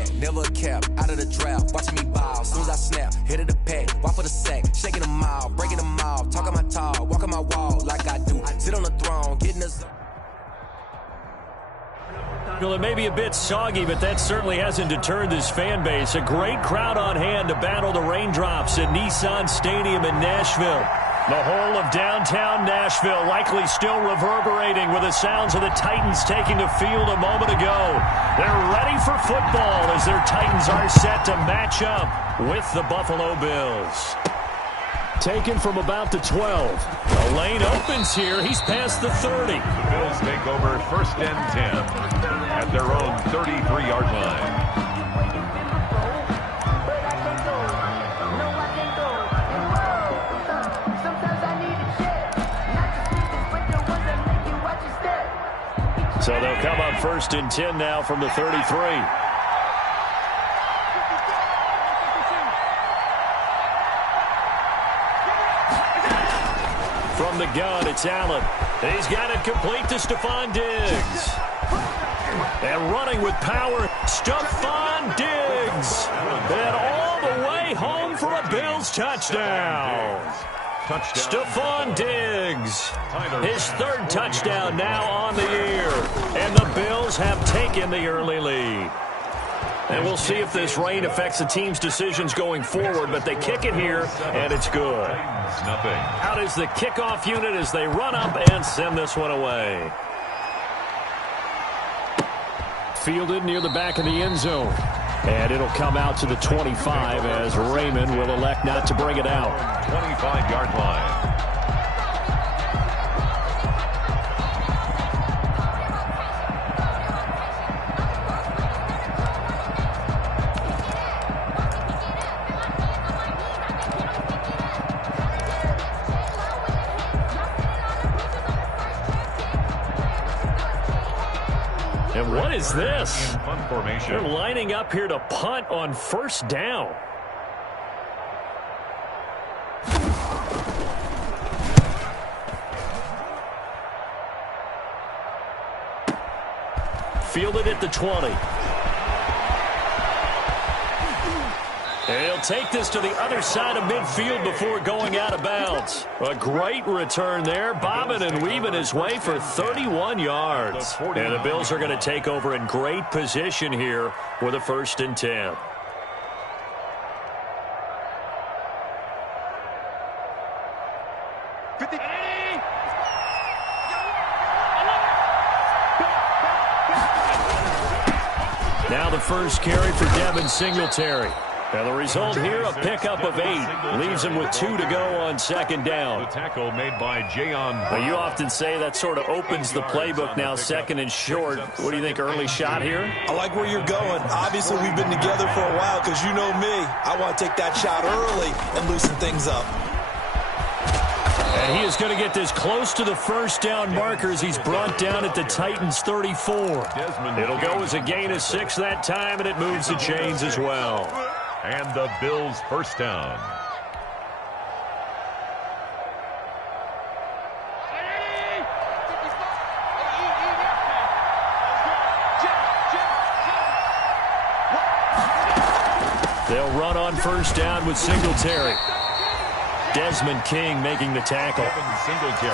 bag, never a cap, out of the draft, watching me ball. Soon as I snap, hit of the pack, walk for the sack, shaking them all, breaking them all, talking my talk, walking my wall like I do. Sit on the throne, getting the. Well, it may be a bit soggy, but that certainly hasn't deterred this fan base. A great crowd on hand to battle the raindrops at Nissan Stadium in Nashville. The whole of downtown Nashville likely still reverberating with the sounds of the Titans taking the field a moment ago. They're ready for football as their Titans are set to match up with the Buffalo Bills. Taken from about the 12. The lane opens here. He's past the 30. The Bills take over 1st and 10 at their own 33-yard line. So they'll come up 1st and 10 now from the 33. From the gun, it's Allen. He's got it complete to Stephon Diggs. And running with power, Stephon Diggs. And all the way home for a Bills touchdown. Stephon Diggs, his 3rd touchdown now on the year. And the Bills have taken the early lead. And we'll see if this rain affects the team's decisions going forward, but they kick it here, and it's good. Out is the kickoff unit as they run up and send this one away. Fielded near the back of the end zone. And it'll come out to the 25 as Raymond will elect not to bring it out. 25-yard line. And what is this? They're lining up here to punt on 1st down. Fielded at the 20. And he'll take this to the other side of midfield before going out of bounds. A great return there, bobbing and weaving his way for 31 yards. And the Bills are going to take over in great position here with a 1st and 10. Now the first carry for Devin Singletary. And the result here, a pickup of 8. Leaves him with 2 to go on 2nd down. The tackle made by Jayon. Well, you often say that sort of opens the playbook now, 2nd and short. What do you think, early shot here? I like where you're going. Obviously, we've been together for a while because you know me. I want to take that shot early and loosen things up. And he is going to get this close to the 1st down markers. He's brought down at the Titans' 34. It'll go as a gain of 6 that time, and it moves the chains as well. And the Bills' 1st down. They'll run on 1st down with Singletary. Desmond King making the tackle.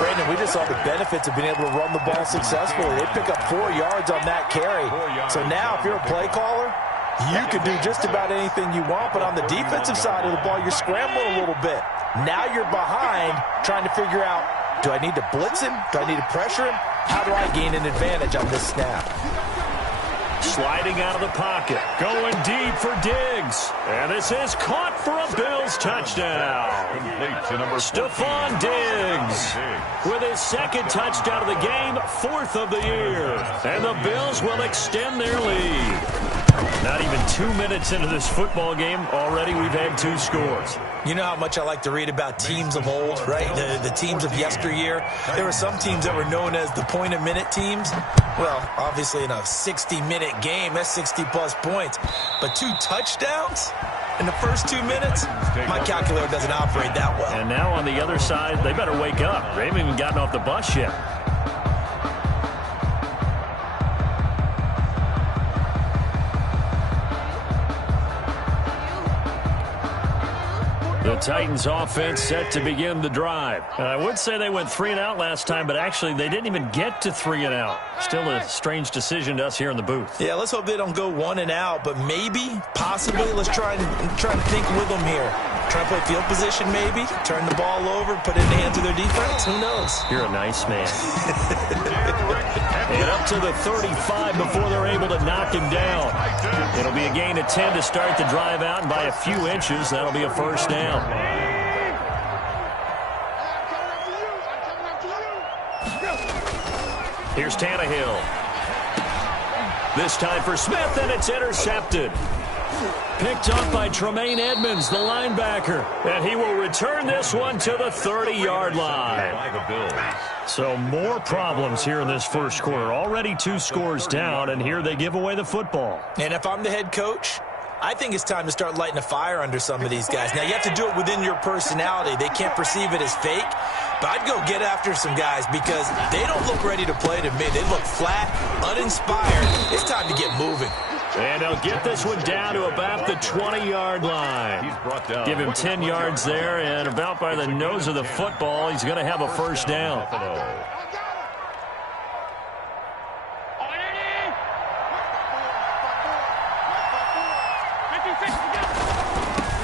Brandon, we just saw the benefits of being able to run the ball successfully. They pick up 4 yards on that carry. So now if you're a play caller, you can do just about anything you want, but on the defensive side of the ball, you're scrambling a little bit. Now you're behind trying to figure out, do I need to blitz him? Do I need to pressure him? How do I gain an advantage on this snap? Sliding out of the pocket. Going deep for Diggs. And this is caught for a Bills touchdown. Stephon Diggs with his 2nd touchdown of the game, 4th of the year. And the Bills will extend their lead. Not even 2 minutes into this football game, already we've had 2 scores. You know how much I like to read about teams of old, right? The teams of yesteryear. There were some teams that were known as the point-a-minute teams. Well, obviously in a 60-minute game, that's 60-plus points. But 2 touchdowns in the first 2 minutes? My calculator doesn't operate that well. And now on the other side, they better wake up. They haven't even gotten off the bus yet. The Titans offense set to begin the drive. I would say they went 3 and out last time, but actually they didn't even get to 3 and out. Still a strange decision to us here in the booth. Yeah, let's hope they don't go 1 and out, but maybe, possibly, let's try and think with them here. Try to play field position maybe, turn the ball over, put it in the hands of their defense. Who knows? You're a nice man. And up to the 35 before they're able to knock him down. It'll be a gain of 10 to start the drive out, and by a few inches, that'll be a first down. Here's Tannehill. This time for Smith, and it's intercepted. Picked up by Tremaine Edmonds, the linebacker. And he will return this one to the 30-yard line. So more problems here in this first quarter. Already 2 scores down, and here they give away the football. And if I'm the head coach, I think it's time to start lighting a fire under some of these guys. Now, you have to do it within your personality. They can't perceive it as fake. But I'd go get after some guys because they don't look ready to play to me. They look flat, uninspired. It's time to get moving. And they'll get this one down to about the 20-yard line. Give him 10 yards there, and about by the nose of the football, he's going to have a first down.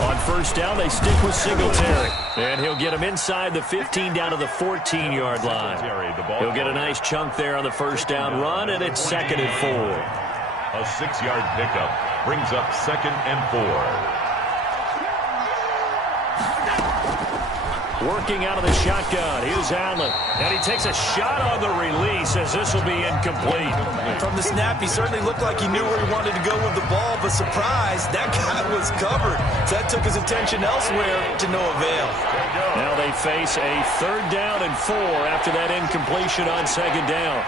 On first down, they stick with Singletary. And he'll get him inside the 15 down to the 14-yard line. He'll get a nice chunk there on the first down run, and it's 2nd and 4. A 6-yard pickup brings up 2nd and 4. Working out of the shotgun. Here's Allen. And he takes a shot on the release as this will be incomplete. From the snap, he certainly looked like he knew where he wanted to go with the ball, but surprise, that guy was covered. So that took his attention elsewhere to no avail. Now they face a 3rd down and 4 after that incompletion on 2nd down.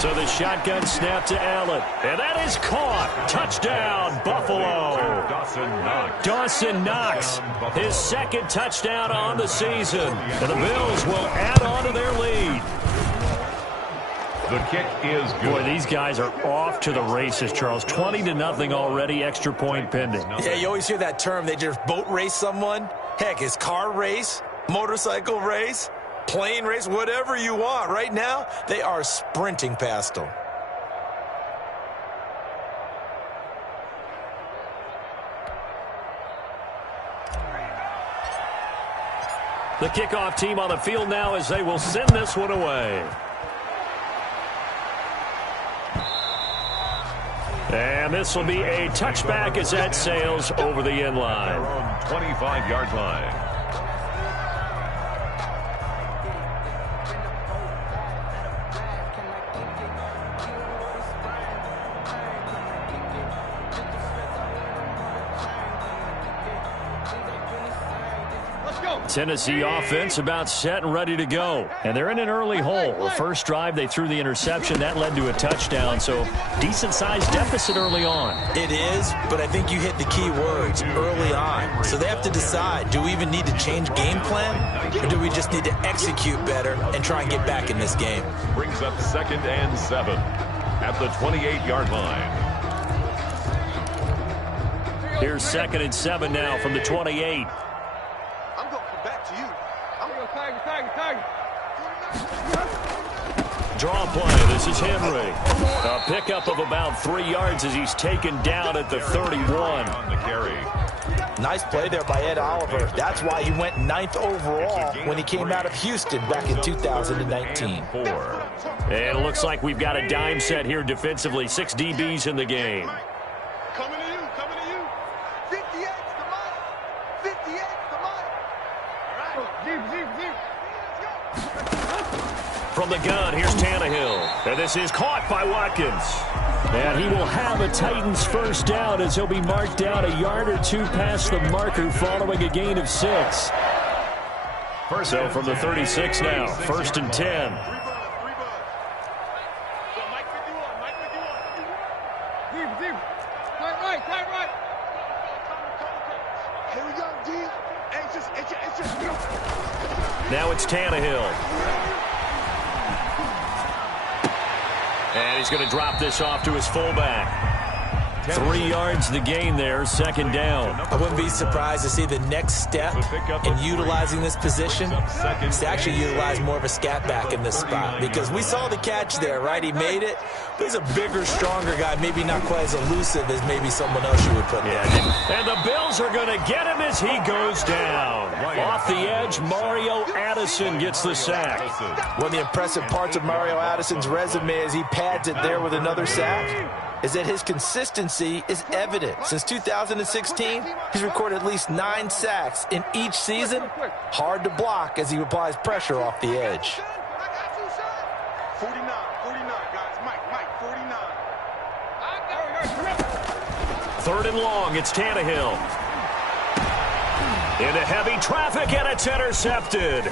So the shotgun snap to Allen. And that is caught. Touchdown, Buffalo. Dawson Knox, his 2nd touchdown on the season. And the Bills will add on to their lead. The kick is good. Boy, these guys are off to the races, Charles. 20-0 already, extra point pending. Yeah, you always hear that term. They just boat race someone. Heck, it's car race, motorcycle race, plane race, whatever you want. Right now, they are sprinting past them. The kickoff team on the field now as they will send this one away. And this will be a touchback as that sails over the end line. 25-yard line. Tennessee offense about set and ready to go. And they're in an early hole. The first drive, they threw the interception. That led to a touchdown, so decent-sized deficit early on. It is, but I think you hit the key words early on. So they have to decide, do we even need to change game plan, or do we just need to execute better and try and get back in this game? Brings up 2nd and 7 at the 28-yard line. Here's 2nd and 7 now from the 28. Draw play. This is Henry. A pickup of about 3 yards as he's taken down at the 31. On the carry. Nice play there by Ed Oliver. That's why he went 9th overall when he came out of Houston back in 2019. And it looks like we've got a dime set here defensively. 6 DBs in the game. Coming to you, coming to you. 50X, come on. 50X, come on. All right. From the gun, here's Tannehill. And this is caught by Watkins. And he will have a Titans first down as he'll be marked down a yard or 2 past the marker following a gain of 6. So from the 36 now, 1st and 10. Now it's Tannehill. And he's going to drop this off to his fullback. 3 yards the gain there, second down. I wouldn't be surprised to see the next step in utilizing this position is to actually utilize more of a scat back in this spot, because we saw the catch there, right? He made it, but he's a bigger, stronger guy, maybe not quite as elusive as maybe someone else you would put there. And the Bills are going to get him as he goes down. Off the edge, Mario Addison gets the sack. One of the impressive parts of Mario Addison's resume as he pads it there with another sack is that his consistency is evident. Since 2016, he's recorded at least 9 sacks in each season. Hard to block as he applies pressure off the edge. 49, guys. Mike, 49. Third and long, it's Tannehill. Into heavy traffic, and it's intercepted.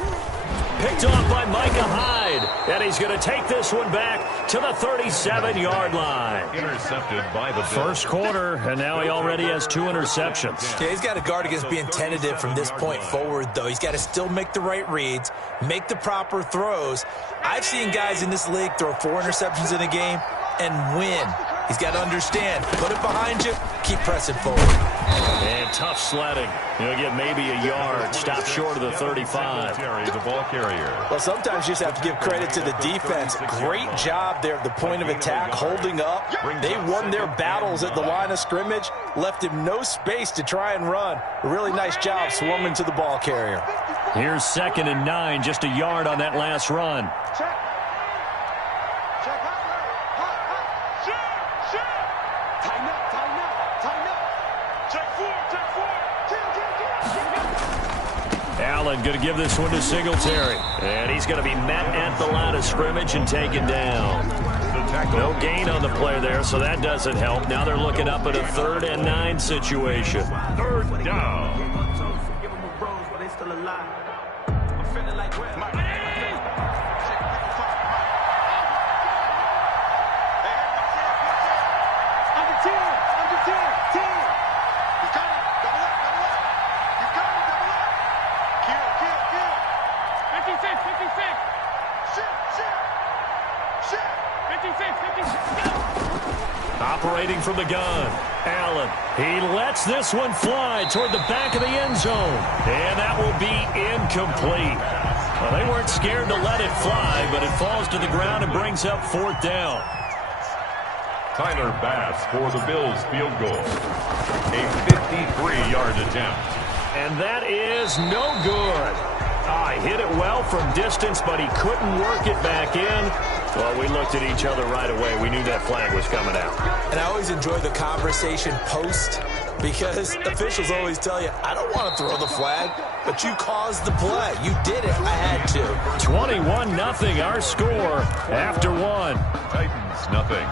Picked off by Micah Hyde, and he's going to take this one back to the 37-yard line. Intercepted by the Bills. First quarter, and now he already has 2 interceptions. Yeah, he's got to guard against being tentative from this point forward, though. He's got to still make the right reads, make the proper throws. I've seen guys in this league throw 4 interceptions in a game and win. He's got to understand, put it behind you, keep pressing forward. And tough sledding. He'll get maybe a yard, stop short of the 35. The ball carrier. Well, sometimes you just have to give credit to the defense. Great job there at the point of attack, holding up. They won their battles at the line of scrimmage, left him no space to try and run. A really nice job swarming to the ball carrier. Here's 2nd and 9, just a yard on that last run. Allen going to give this one to Singletary. And he's going to be met at the line of scrimmage and taken down. No gain on the play there, so that doesn't help. Now they're looking up at a 3rd and 9 situation. 3rd down. Operating from the gun, Allen. He lets this one fly toward the back of the end zone. And that will be incomplete. Well, they weren't scared to let it fly, but it falls to the ground and brings up 4th down. Tyler Bass for the Bills field goal. A 53-yard attempt. And that is no good. He hit it well from distance, but he couldn't work it back in. Well, we looked at each other right away. We knew that flag was coming out. And I always enjoy the conversation post, because officials always tell you, I don't want to throw the flag, but you caused the play. You did it. I had to. 21-0 our score after 1. Titans, nothing.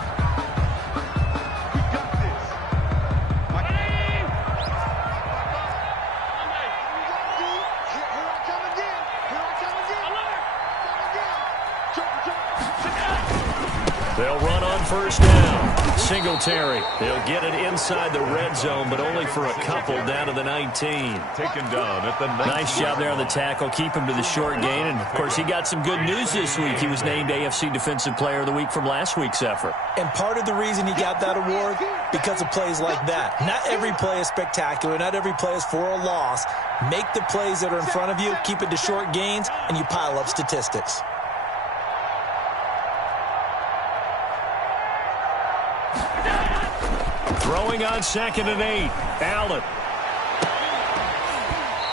They'll run on 1st down. Singletary. He'll get it inside the red zone, but only for a couple down to the 19. Taken down at the 19. Nice job there on the tackle. Keep him to the short gain. And, of course, he got some good news this week. He was named AFC Defensive Player of the Week from last week's effort. And part of the reason he got that award, because of plays like that. Not every play is spectacular. Not every play is for a loss. Make the plays that are in front of you, keep it to short gains, and you pile up statistics. Throwing on 2nd and 8. Allen.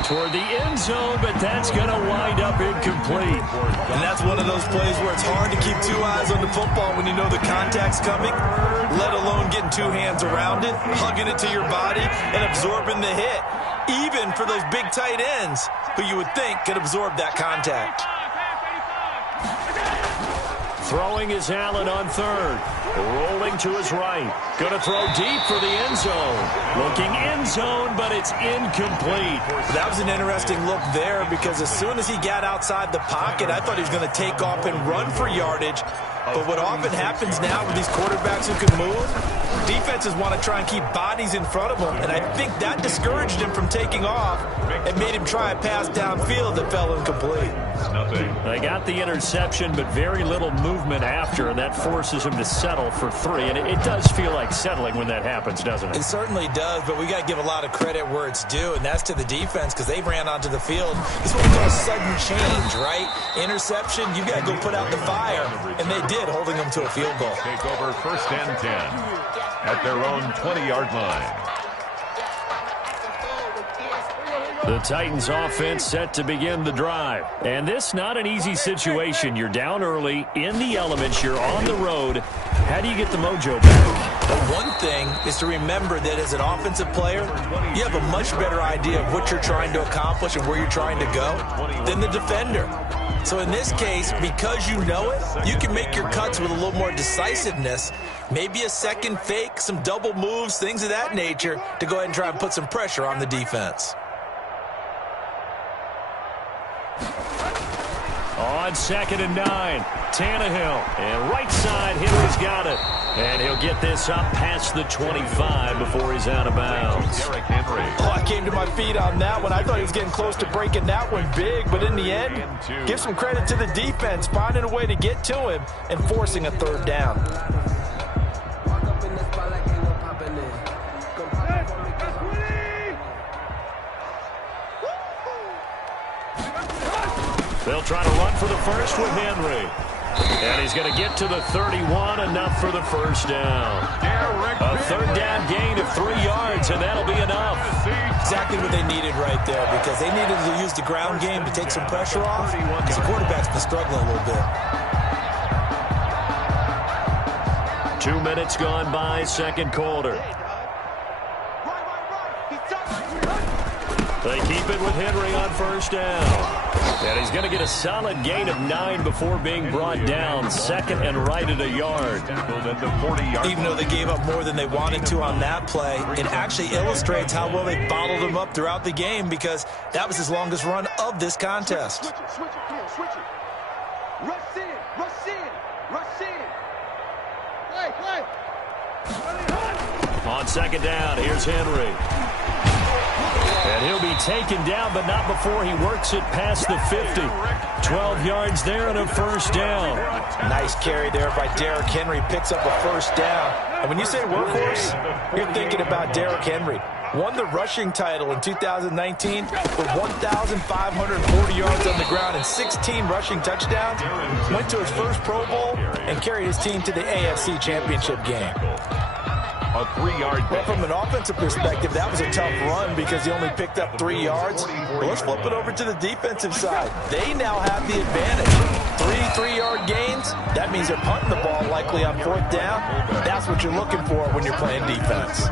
Toward the end zone, but that's going to wind up incomplete. And that's one of those plays where it's hard to keep 2 eyes on the football when you know the contact's coming, let alone getting 2 hands around it, hugging it to your body, and absorbing the hit. Even for those big tight ends who you would think could absorb that contact. Throwing is Allen on 3rd. Rolling to his right. Going to throw deep for the end zone. Looking end zone, but it's incomplete. That was an interesting look there, because as soon as he got outside the pocket, I thought he was going to take off and run for yardage. But what often happens now with these quarterbacks who can move, defenses want to try and keep bodies in front of them, and I think that discouraged him from taking off and made him try a pass downfield that fell incomplete. They got the interception, but very little movement after, and that forces him to settle for 3. And it does feel like settling when that happens, doesn't it? It certainly does, but we got to give a lot of credit where it's due, and that's to the defense because they ran onto the field. It's what we call sudden change, right? Interception, you got to go put out the fire, and they did, holding them to a field goal. Take over 1st and 10 at their own 20-yard line. The Titans offense set to begin the drive. And this not an easy situation. You're down early, in the elements, you're on the road. How do you get the mojo back? Well, one thing is to remember that as an offensive player, you have a much better idea of what you're trying to accomplish and where you're trying to go than the defender. So in this case, because you know it, you can make your cuts with a little more decisiveness, maybe a second fake, some double moves, things of that nature, to go ahead and try and put some pressure on the defense. On 2nd and 9, Tannehill. And right side, Henry's got it. And he'll get this up past the 25 before he's out of bounds. Oh, I came to my feet on that one. I thought he was getting close to breaking that one big, but in the end, give some credit to the defense, finding a way to get to him and forcing a 3rd down. They'll try to run for the first with Henry. And he's going to get to the 31, enough for the 1st down. A 3rd down gain of 3 yards, and that'll be enough. Exactly what they needed right there, because they needed to use the ground game to take some pressure off, because the quarterback's been struggling a little bit. 2 minutes gone by, 2nd quarter. They keep it with Henry on 1st down. And he's going to get a solid gain of 9 before being brought down. 2nd and right at a yard. Even though they gave up more than they wanted to on that play, it actually illustrates how well they bottled him up throughout the game, because that was his longest run of this contest. Switch it, come on, switch it. Rush in, rush in, rush in. Play. On 2nd down, here's Henry. And he'll be taken down, but not before he works it past the 50. 12 yards there and a 1st down. Nice carry there by Derrick Henry. Picks up a 1st down. And when you say workhorse, you're thinking about Derrick Henry. Won the rushing title in 2019 with 1,540 yards on the ground and 16 rushing touchdowns. Went to his first Pro Bowl and carried his team to the AFC Championship game. A 3-yard Well, from an offensive perspective, that was a tough run because he only picked up 3 yards. But let's flip it over to the defensive side. They now have the advantage. 3 3-yard gains. That means they're punting the ball likely on 4th down. That's what you're looking for when you're playing defense.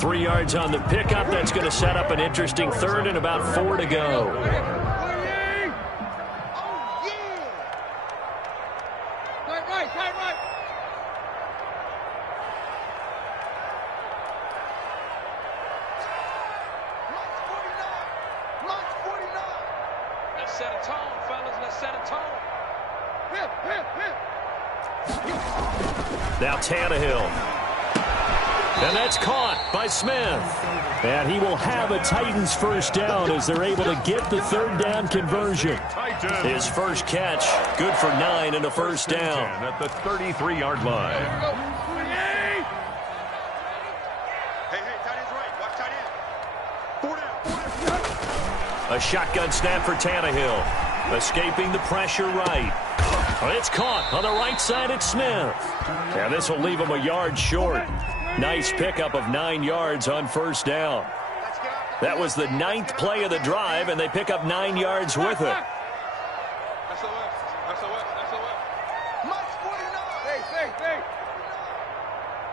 3 yards on the pickup. That's going to set up an interesting 3rd and about 4 to go. Now Tannehill. And that's caught by Smith. And he will have a Titans 1st down as they're able to get the 3rd down conversion. His first catch, good for 9 and a 1st down. At the 33-yard line. A shotgun snap for Tannehill. Escaping the pressure right. It's caught on the right side at Smith. And this will leave him a yard short. Nice pickup of 9 yards on 1st down. That was the 9th play of the drive, and they pick up 9 yards with it.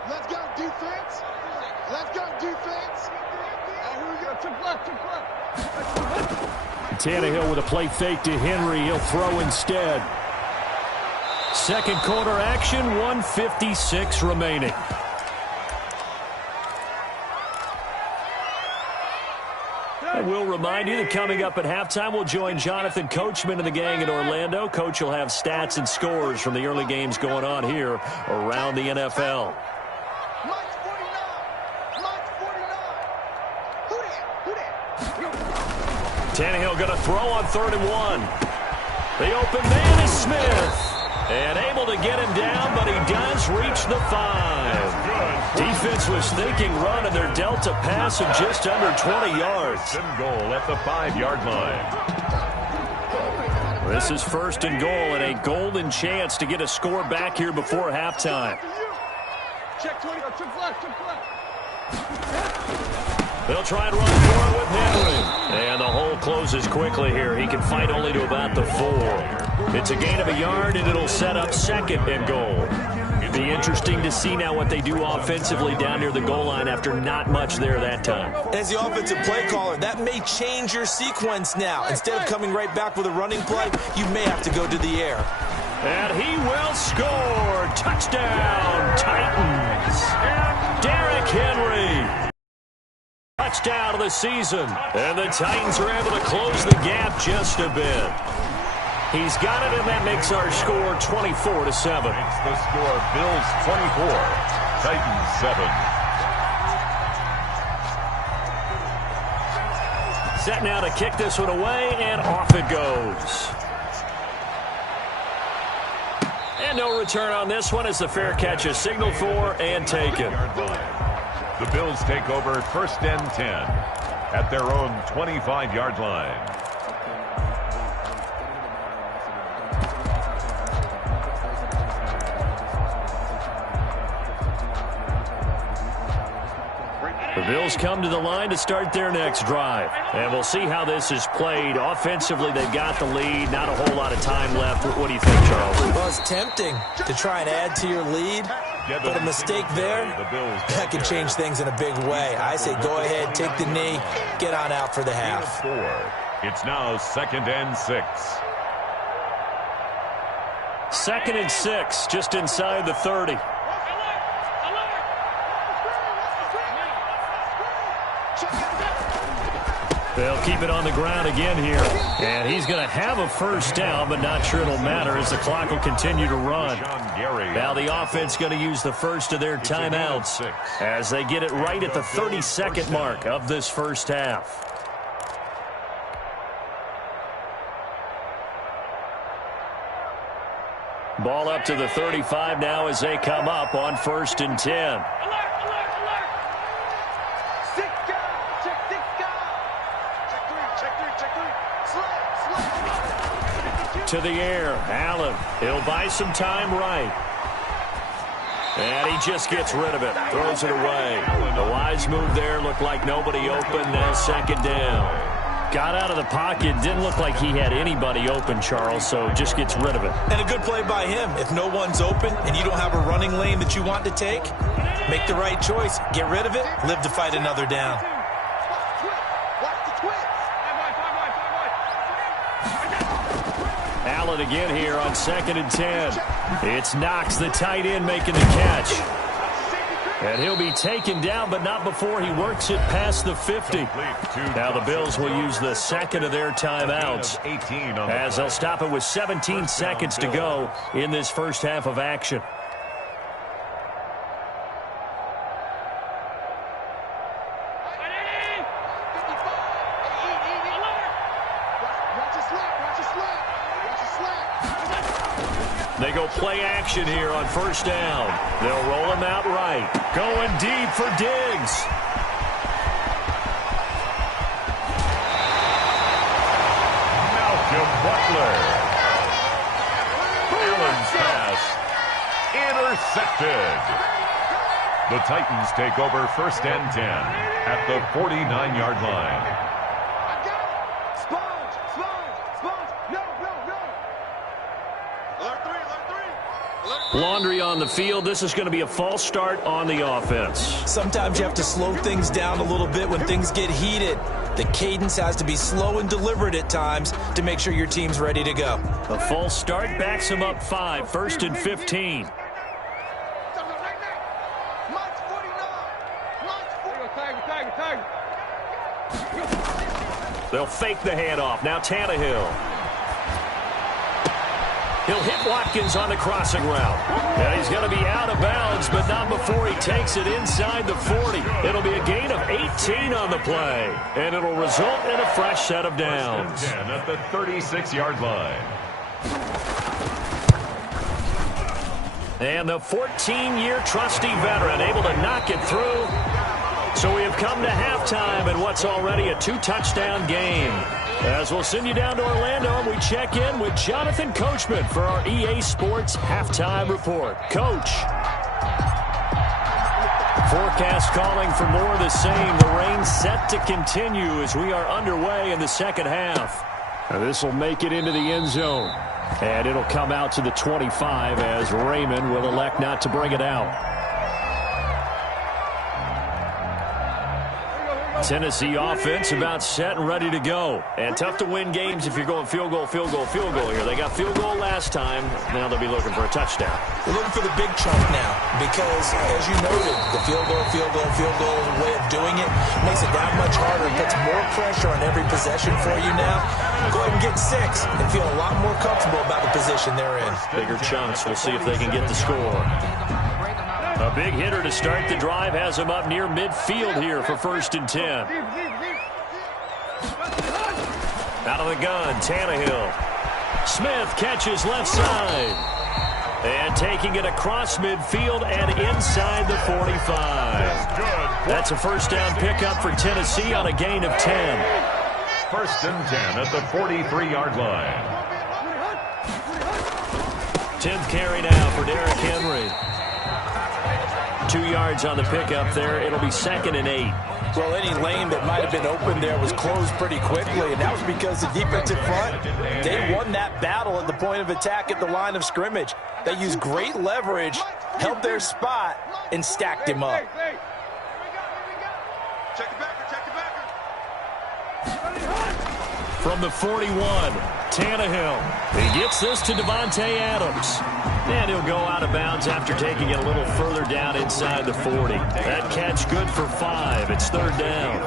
Let's go defense. Let's go defense. Here we go. Took left. Tannehill with a play fake to Henry. He'll throw instead. 2nd quarter action, 1:56 remaining. I will remind you that coming up at halftime, we'll join Jonathan Coachman and the gang in Orlando. Coach will have stats and scores from the early games going on here around the NFL. Tannehill going to throw on 3rd and 1. The open man is Smith. And able to get him down, but he does reach the 5. Defense was thinking run, and they're dealt a pass of just under 20 yards. Goal at the 5-yard line. This is 1st and goal, and a golden chance to get a score back here before halftime. Check 20, check flat. They'll try and run for it with Henry. And the hole closes quickly here. He can fight only to about the 4. It's a gain of a yard, and it'll set up 2nd and goal. Be interesting to see now what they do offensively down near the goal line after not much there that time. As the offensive play caller, that may change your sequence now. Instead of coming right back with a running play, you may have to go to the air. And he will score. Touchdown, Titans. Derrick Henry. Touchdown of the season. And the Titans are able to close the gap just a bit. He's got it, and that makes our score 24-7. Makes the score Bills 24, Titans 7. Set now to kick this one away, and off it goes. And no return on this one as the fair catch is signaled for and taken. The Bills take over 1st and 10 at their own 25-yard line. The Bills come to the line to start their next drive. And we'll see how this is played. Offensively, they've got the lead. Not a whole lot of time left. What do you think, Charles? Well, it's tempting to try and add to your lead. But a mistake there, that could change things in a big way. I say go ahead, take the knee, get on out for the half. It's now 2nd and 6. 2nd and 6, just inside the 30. They'll keep it on the ground again here. And he's going to have a 1st down, but not sure it'll matter as the clock will continue to run. Now the offense going to use the first of their timeouts as they get it right at the 32nd mark of this first half. Ball up to the 35 now as they come up on 1st and 10. To the air, Allen. He'll buy some time right. And he just gets rid of it. Throws it away. The wise move there. Looked like nobody open. Now 2nd down. Got out of the pocket. Didn't look like he had anybody open, Charles, so just gets rid of it. And a good play by him. If no one's open and you don't have a running lane that you want to take, make the right choice. Get rid of it. Live to fight another down. Allen again here on 2nd and 10. It's Knox, the tight end, making the catch. And he'll be taken down, but not before he works it past the 50. Now the Bills will use the 2nd of their timeouts as they'll stop it with 17 seconds to go in this first half of action. They go play action here on 1st down. They'll roll him out right. Going deep for Diggs. Malcolm Butler. Allen's pass intercepted. The Titans take over 1st and 10 at the 49-yard line. Laundry on the field. This is going to be a false start on the offense. Sometimes you have to slow things down a little bit when things get heated. The cadence has to be slow and deliberate at times to make sure your team's ready to go. A false start backs him up 5. 1st and 15. They'll fake the handoff. Now Tannehill. He'll hit Watkins on the crossing route. And he's going to be out of bounds, but not before he takes it inside the 40. It'll be a gain of 18 on the play, and it'll result in a fresh set of downs. 10 at the 36-yard line. And the 14-year trusty veteran able to knock it through. So we have come to halftime in what's already a 2-touchdown game. As we'll send you down to Orlando, and we check in with Jonathan Coachman for our EA Sports Halftime Report. Coach. Forecast calling for more of the same. The rain set to continue as we are underway in the second half. Now this will make it into the end zone. And it'll come out to the 25 as Raymond will elect not to bring it out. Tennessee offense about set and ready to go. And tough to win games if you're going field goal here. They got field goal last time. Now they'll be looking for a touchdown. They're looking for the big chunk now because, as you noted, the field goal is a way of doing it. Makes it that much harder. It puts more pressure on every possession for you now. Go ahead and get 6 and feel a lot more comfortable about the position they're in. Bigger chunks. We'll see if they can get the score. A big hitter to start the drive has him up near midfield here for 1st and 10. Out of the gun, Tannehill. Smith catches left side. And taking it across midfield and inside the 45. That's a 1st down pickup for Tennessee on a gain of 10. 1st and 10 at the 43-yard line. 10th carry now for Derrick Henry. 2 yards on the pickup there. It'll be 2nd and 8. Well, any lane that might have been open there was closed pretty quickly, and that was because the defensive front, they won that battle at the point of attack at the line of scrimmage. They used great leverage, held their spot, and stacked him up. Check the backer, check the backer. From the 41, Tannehill. He gets this to Devontae Adams. And he'll go out of bounds after taking it a little further down inside the 40. That catch good for 5. It's 3rd down.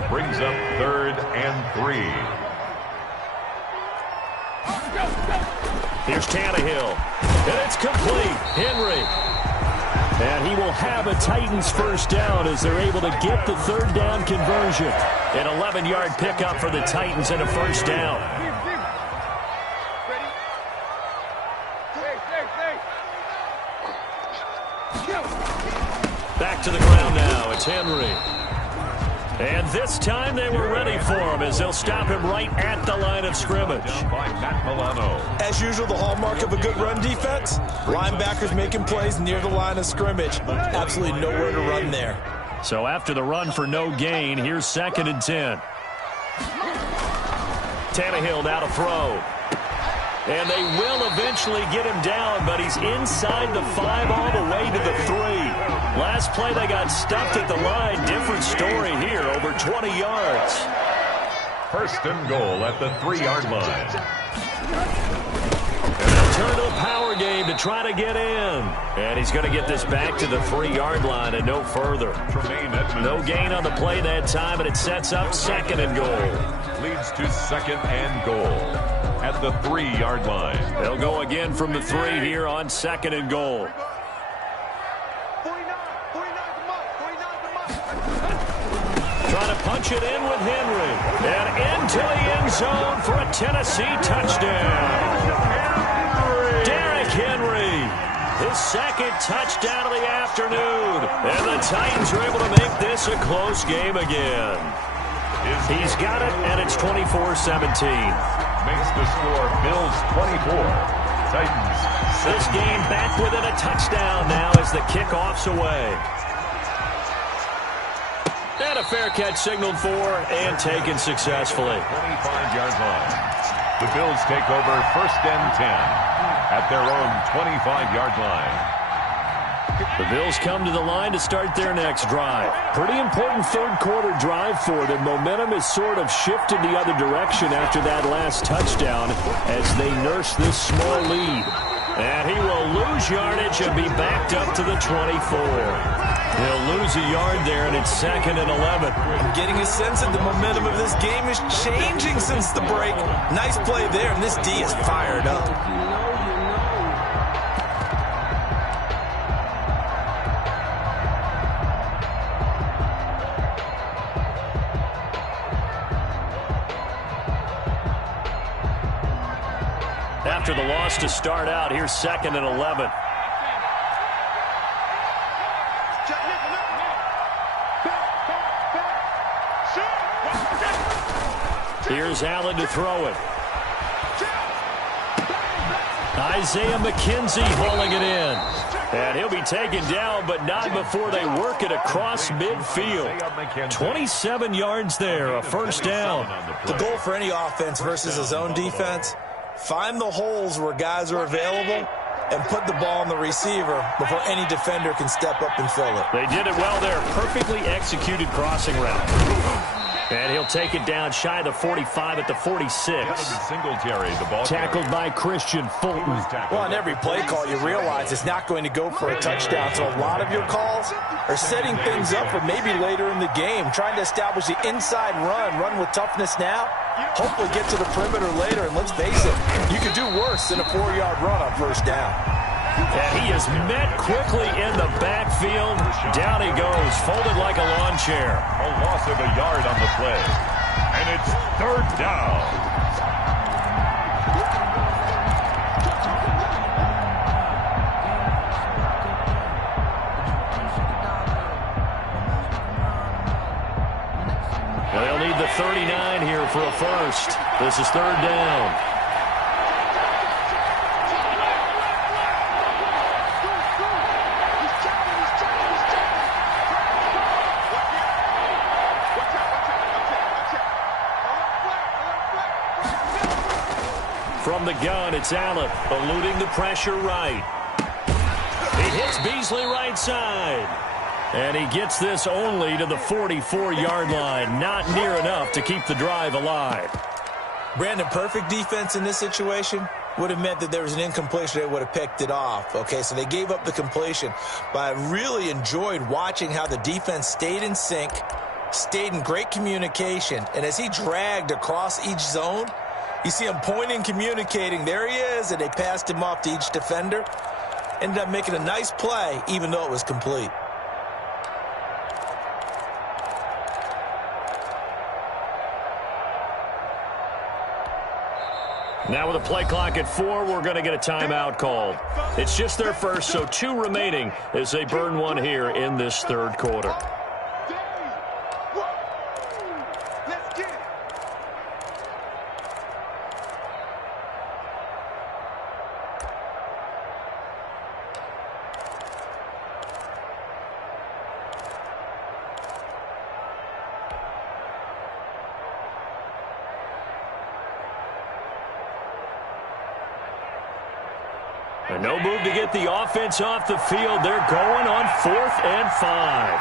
5 brings up 3rd and 3. Here's Tannehill. And it's complete. Henry. And he will have a Titans 1st down as they're able to get the 3rd down conversion. An 11-yard pickup for the Titans and a 1st down. Back to the ground now. It's Henry. And this time they were ready for him as they'll stop him right at the line of scrimmage. By Matt Milano. As usual, the hallmark of a good run defense, linebackers making plays near the line of scrimmage. Absolutely nowhere to run there. So after the run for no gain, here's 2nd and 10. Tannehill now to throw. And they will eventually get him down, but he's inside the 5 all the way to the 3. Last play they got stuffed at the line. Different story here, over 20 yards. 1st and goal at the 3-yard line. And they'll turn to the power game to try to get in. And he's going to get this back to the 3-yard line and no further. No gain on the play that time, and it sets up 2nd and goal. Leads to 2nd and goal at the 3-yard line. They'll go again from the 3 here on 2nd and goal. 49 Trying to punch it in with Henry. And into the end zone for a Tennessee touchdown. Derrick Henry. His 2nd touchdown of the afternoon. And the Titans are able to make this a close game again. He's got it, and it's 24-17. Makes the score Bills 24. Titans. This game back within a touchdown now as the kickoff's away. And a fair catch signaled for and taken successfully. 25-yard line. The Bills take over 1st and 10 at their own 25-yard line. The Bills come to the line to start their next drive. Pretty important 3rd quarter drive for them. Momentum has sort of shifted the other direction after that last touchdown as they nurse this small lead. And he will lose yardage and be backed up to the 24. He'll lose a yard there, and it's 2nd and 11. I'm getting a sense that the momentum of this game is changing since the break. Nice play there, and this D is fired up. After the loss to start out, here's 2nd and 11. Here's Allen to throw it. Isaiah McKenzie hauling it in. And he'll be taken down, but not before they work it across midfield. 27 yards there, a first down. The goal for any offense versus a zone defense, find the holes where guys are available and put the ball on the receiver before any defender can step up and fill it. They did it well there. Perfectly executed crossing route. And he'll take it down shy of the 45 at the 46. Tackled by Christian Fulton. Well, on every play call, you realize it's not going to go for a touchdown. So a lot of your calls are setting things up for maybe later in the game, trying to establish the inside run with toughness now, hopefully get to the perimeter later. And let's face it, you could do worse than a 4-yard run on first down. And he is met quickly in the backfield. Down he goes, folded like a lawn chair. A loss of a yard on the play. And it's 3rd down. They'll need the 39 here for a first. This is 3rd down. From the gun, it's Allen, eluding the pressure right. He hits Beasley right side. And he gets this only to the 44-yard line. Not near enough to keep the drive alive. Brandon, perfect defense in this situation would have meant that there was an incompletion. They would have picked it off. Okay, so they gave up the completion. But I really enjoyed watching how the defense stayed in sync, stayed in great communication. And as he dragged across each zone, you see him pointing, communicating. There he is, and they passed him off to each defender. Ended up making a nice play, even though it was complete. Now with a play clock at 4, we're going to get a timeout called. It's just their first, so 2 remaining as they burn one here in this 3rd quarter. And no move to get the offense off the field. They're going on 4th and 5.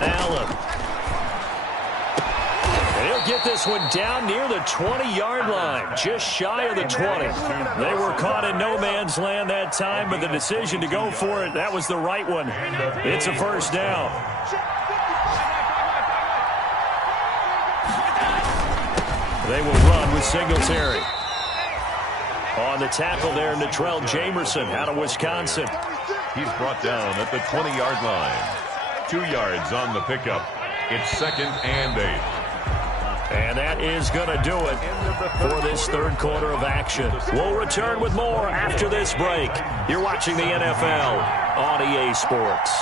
Allen. He'll get this one down near the 20-yard line, just shy of the 20. They were caught in no man's land that time, but the decision to go for it, that was the right one. It's a first down. They will run with Singletary. On the tackle there, Natrell Jamerson out of Wisconsin. He's brought down at the 20-yard line. 2 yards on the pickup. It's 2nd and 8. And that is going to do it for this 3rd quarter of action. We'll return with more after this break. You're watching the NFL on EA Sports.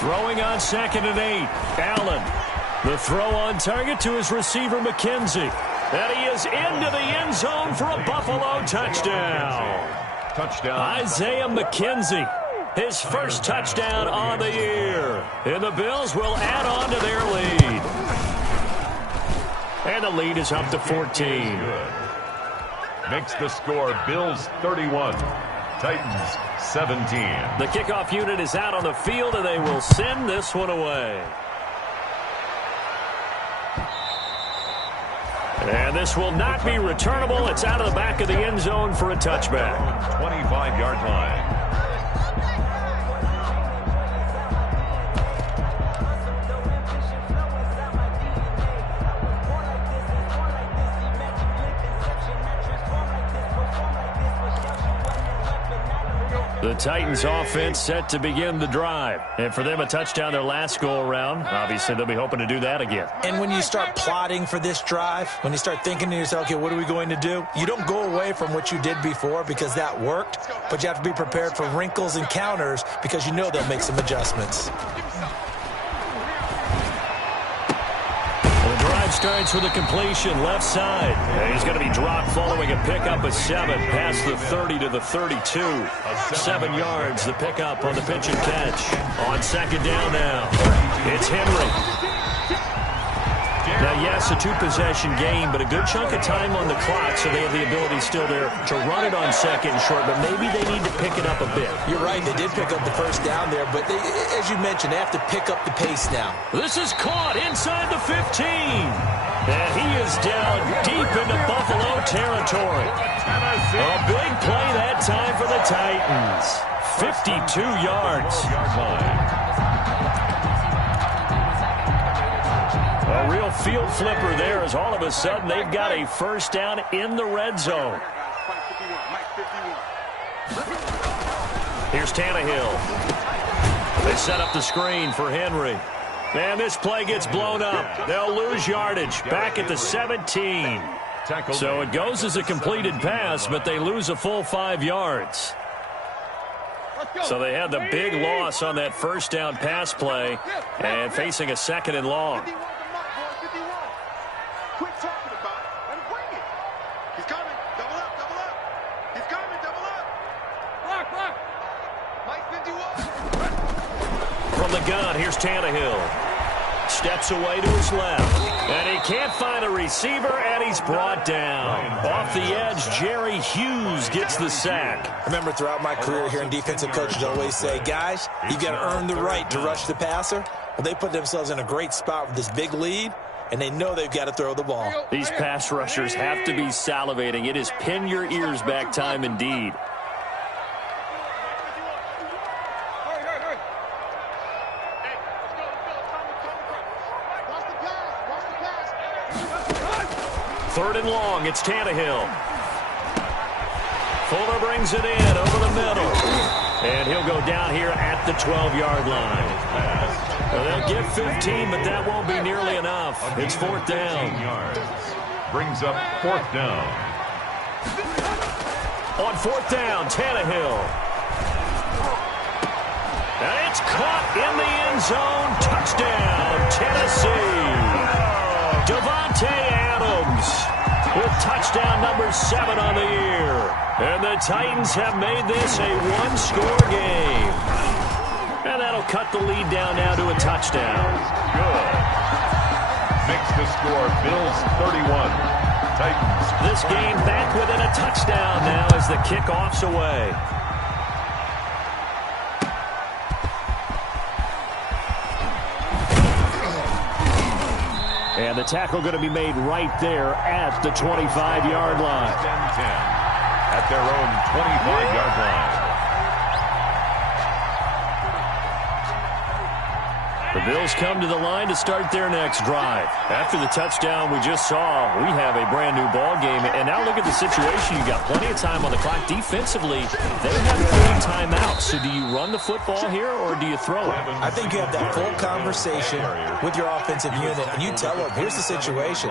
Throwing on 2nd and 8. Allen. The throw on target to his receiver, McKenzie. And he is into the end zone for a Buffalo touchdown. Touchdown. Isaiah McKenzie his first touchdown on the year. And the Bills will add on to their lead. And the lead is up to 14. Makes the score Bills 31, Titans 17. The kickoff unit is out on the field, and they will send this one away. And this will not be returnable. It's out of the back of the end zone for a touchback. 25-yard line. The Titans offense set to begin the drive. And for them, a touchdown their last go-around. Obviously, they'll be hoping to do that again. And when you start plotting for this drive, when you start thinking to yourself, okay, what are we going to do? You don't go away from what you did before because that worked, but you have to be prepared for wrinkles and counters because you know they'll make some adjustments. Starts with a completion left side. And he's going to be dropped following a pickup of 7 past the 30 to the 32. 7 yards, the pickup on the pitch and catch. On second down now, it's Henry. Now, yes, a 2-possession game, but a good chunk of time on the clock, so they have the ability still there to run it on second and short, but maybe they need to pick it up a bit. You're right, they did pick up the first down there, but they, as you mentioned, they have to pick up the pace now. This is caught inside the 15. And he is down deep into Buffalo territory. A big play that time for the Titans. 52 yards. A real field flipper there as all of a sudden they've got a first down in the red zone. Here's Tannehill. They set up the screen for Henry. Man, this play gets blown up. They'll lose yardage back at the 17. So it goes as a completed pass, but they lose a full 5 yards. So they had the big loss on that first down pass play and facing a second and long. Quit talking about it. Let him bring it. He's coming. Double up, double up. He's coming, double up. Block, block. Mike 51. From the gun, here's Tannehill. Steps away to his left. And he can't find a receiver, and he's brought down. Off the edge, Jerry Hughes gets the sack. I remember throughout my career hearing defensive coaches always say, guys, you've got to earn the right to rush the passer. Well, they put themselves in a great spot with this big lead, and they know they've got to throw the ball. These pass rushers have to be salivating. It is pin your ears back time indeed. Third and long, it's Tannehill. Fuller brings it in over the middle. And he'll go down here at the 12-yard line. Well, they'll give 15, but that won't be nearly enough. It's fourth down. Brings up fourth down. On fourth down, Tannehill. And it's caught in the end zone. Touchdown, Tennessee. Devontae Adams with touchdown number 7 on the year. And the Titans have made this a one-score game. And that'll cut the lead down now to a touchdown. Good. Makes the score Bills 31, Titans. This game back within a touchdown now as the kickoff's away. And the tackle going to be made right there at the 25-yard line. 10-10 at their own 25-yard line. The Bills come to the line to start their next drive. After the touchdown we just saw, we have a brand new ball game. And now look at the situation. You got plenty of time on the clock. Defensively, they have 3 timeouts. So do you run the football here or do you throw it? I think you have that full conversation with your offensive unit, and you tell them, here's the situation.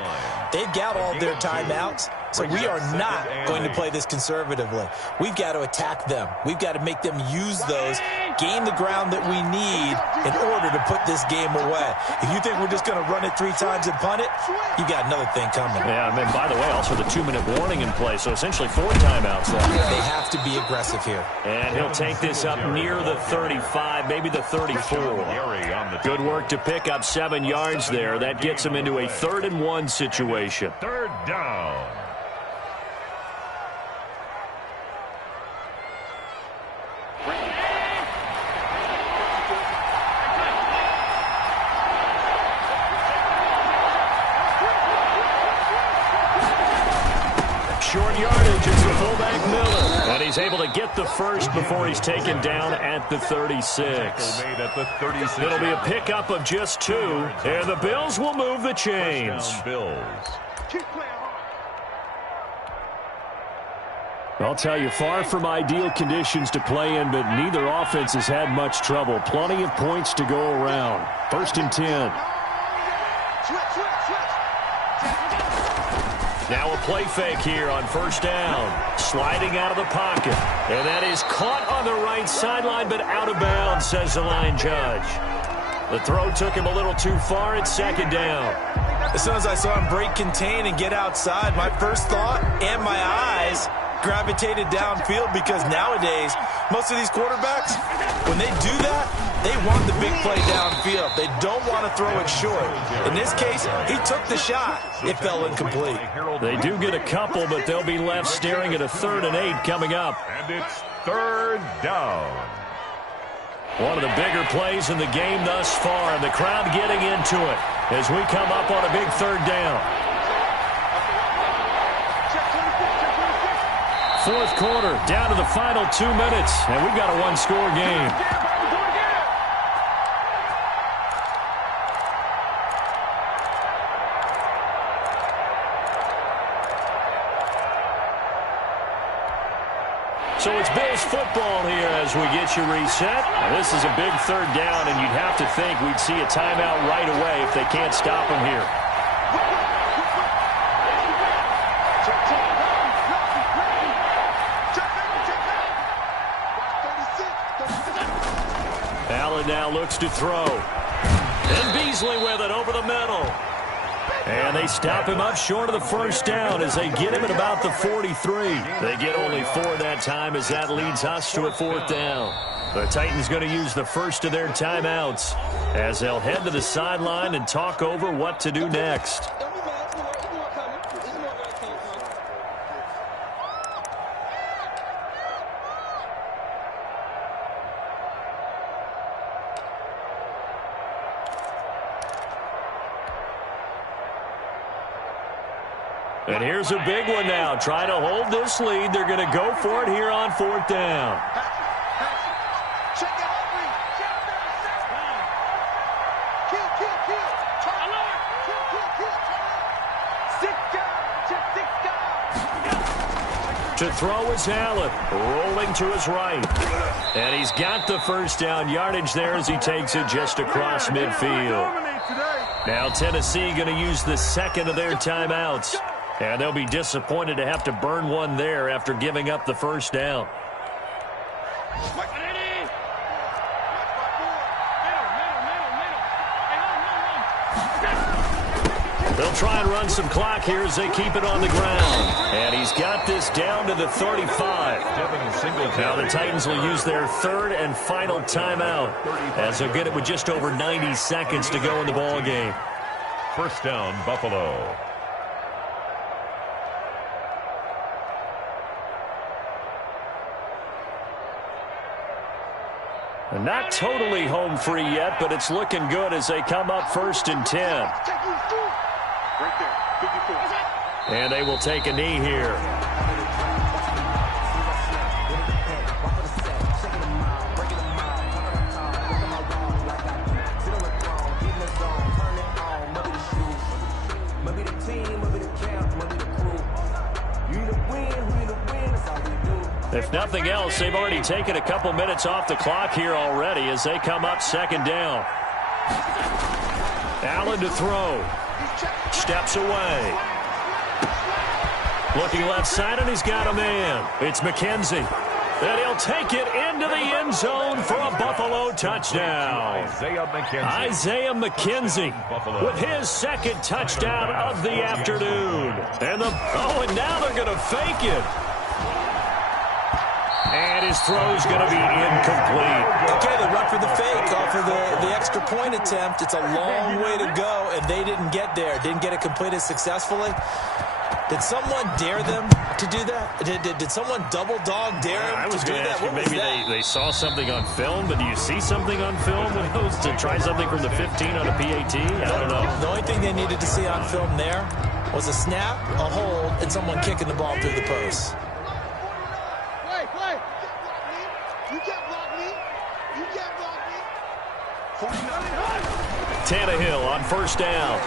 They've got all their timeouts. So we are not going to play this conservatively. We've got to attack them. We've got to make them use those, gain the ground that we need in order to put this game away. If you think we're just going to run it 3 times and punt it, you got another thing coming. Yeah, and then, by the way, also the 2-minute warning in play, so essentially 4 timeouts left. They have to be aggressive here. And he'll take this up near the 35, maybe the 34. Good work to pick up 7 yards there. That gets him into a 3rd and 1 situation. 3rd down. Short yardage, it's the fullback Miller. And he's able to get the first before he's taken down at the 36. It'll be a pickup of just 2, and the Bills will move the chains. I'll tell you, far from ideal conditions to play in, but neither offense has had much trouble. Plenty of points to go around. 1st and 10. Now a play fake here on 1st down. Sliding out of the pocket. And that is caught on the right sideline, but out of bounds, says the line judge. The throw took him a little too far. It's 2nd down. As soon as I saw him break contain and get outside, my first thought and my eyes gravitated downfield, because nowadays, most of these quarterbacks, when they do that, they want the big play downfield. They don't want to throw it short. In this case, he took the shot. It fell incomplete. They do get a couple, but they'll be left staring at a 3rd and 8 coming up. And it's 3rd down. One of the bigger plays in the game thus far, and the crowd getting into it as we come up on a big 3rd down. 4th quarter, down to the final 2 minutes, and we've got a 1-score game. So it's Bills football here as we get you reset. Now, this is a big 3rd down, and you'd have to think we'd see a timeout right away if they can't stop him here. Allen now looks to throw. And Beasley with it over the middle. And they stop him up short of the 1st down as they get him at about the 43. They get only 4 that time as that leads us to a 4th down. The Titans going to use the first of their timeouts as they'll head to the sideline and talk over what to do next. And here's a big one now. Trying to hold this lead. They're going to go for it here on 4th down. To throw is Allen, rolling to his right. And he's got the 1st down yardage there as he takes it just across midfield. Now Tennessee going to use the 2nd of their timeouts. And they'll be disappointed to have to burn one there after giving up the 1st down. They'll try and run some clock here as they keep it on the ground. And he's got this down to the 35. Now the Titans will use their 3rd and final timeout as they'll get it with just over 90 seconds to go in the ball game. 1st down, Buffalo. Not totally home free yet, but it's looking good as they come up 1st and 10. And they will take a knee here. If nothing else, they've already taken a couple minutes off the clock here already as they come up 2nd down. Allen to throw. Steps away. Looking left side, and he's got a man. It's McKenzie. And he'll take it into the end zone for a Buffalo touchdown. Isaiah McKenzie with his second touchdown of the afternoon. And now they're going to fake it. And his throw's going to be incomplete. Okay, they run for the fake off of the extra point attempt. It's a long way to go, and they didn't get there. Didn't get it completed successfully. Did someone dare them to do that? Did someone double dog dare them to do that? What maybe they saw something on film, but do you see something on film when it was to try something from the 15 on a PAT? I don't know. The only thing they needed to see on film there was a snap, a hold, and someone kicking the ball through the post. You can't block me. You can't block me. Tannehill on first down.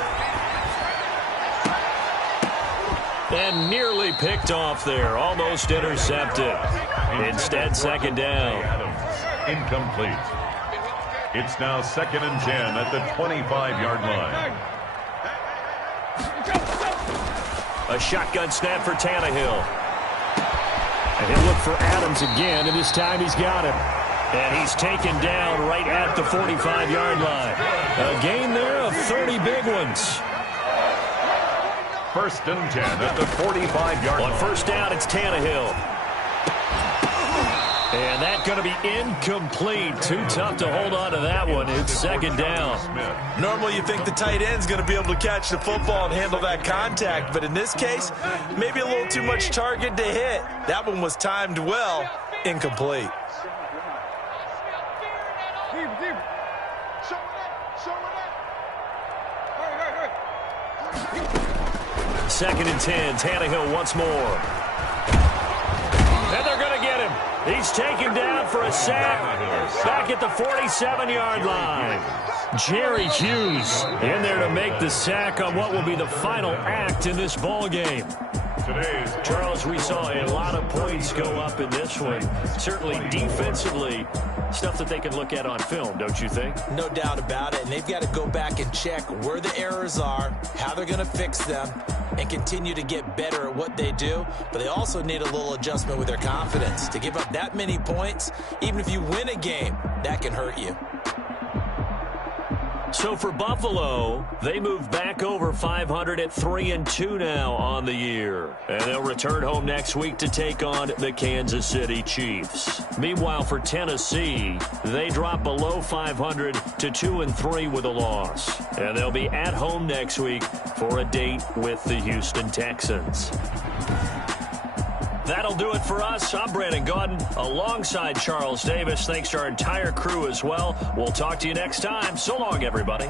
And nearly picked off there. Almost intercepted. Instead, second down. Incomplete. It's now 2nd and 10 at the 25-yard line. A shotgun snap for Tannehill. And he'll look for Adams again, and this time he's got him. And he's taken down right at the 45-yard line. A gain there of 30 big ones. 1st and 10 at the 45-yard line. On first down, it's Tannehill. And that's going to be incomplete. Too tough to hold on to that one. It's second down. Normally you think the tight end's going to be able to catch the football and handle that contact, but in this case, maybe a little too much target to hit. That one was timed well. Incomplete. Second and 10. Tannehill once more. And they're going to get him. He's taken down for a sack back at the 47-yard line. Jerry Hughes in there to make the sack on what will be the final act in this ball game. Charles, we saw a lot of points go up in this one. Certainly defensively, stuff that they can look at on film, don't you think? No doubt about it. And they've got to go back and check where the errors are, how they're going to fix them, and continue to get better at what they do. But they also need a little adjustment with their confidence. To give up that many points, even if you win a game, that can hurt you. So for Buffalo, they move back over 500 at 3-2 now on the year. And they'll return home next week to take on the Kansas City Chiefs. Meanwhile, for Tennessee, they drop below 500 to 2-3 with a loss. And they'll be at home next week for a date with the Houston Texans. That'll do it for us. I'm Brandon Gaudin alongside Charles Davis. Thanks to our entire crew as well. We'll talk to you next time. So long, everybody.